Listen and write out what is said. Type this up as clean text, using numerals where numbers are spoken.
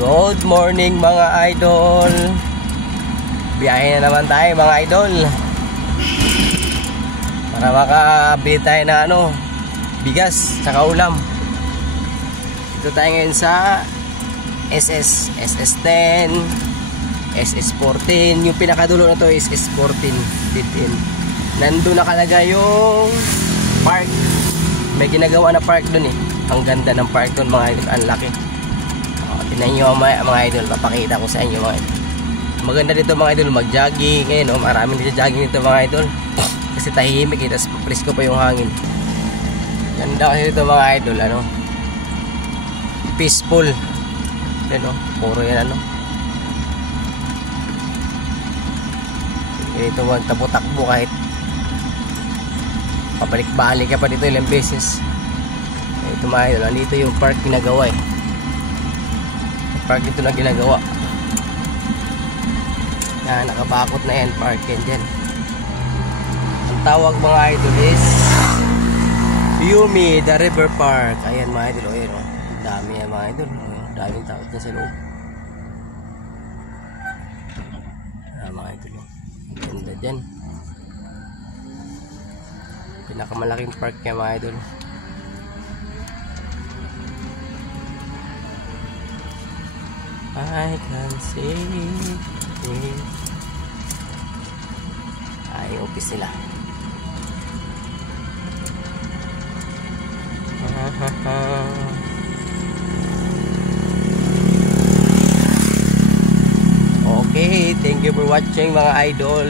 Good morning mga idol. Biyahe na naman tayo mga idol, para makabili tayo ng bigas tsaka ulam. Dito tayo ngayon sa SS10, SS14. Yung pinakadulo na to is SS14, 15. Nandun nakalagay yung park. May ginagawa na park dun eh. Ang ganda ng park dun mga idol, ang laki. Tingnan nyo mga idol, papakita ko sa inyo mga idol. Maganda dito mga idol mag-jogging. Ngayon maraming dito jogging dito mga idol. Kasi tahimik eh, tapos presko pa yung hangin. Ganda kasi dito mga idol, peaceful. Puro yan Dito magtakbo-takbo kahit pabalik-balik ka pa dito ilang beses. Ito mga idol, andito yung park ginagawa eh. Park dito na ginagawa. Nakabakot na yan, park yan dyan. Ang tawag mga idol is Yumi, the River Park. Ayan mga idol, ang dami yan mga idol. Daming tao dyan sa loob. Mga idol, ganda dyan. Pinakamalaking park niya mga idol. I can see it. Ay, office nila. Okay, thank you for watching mga idol.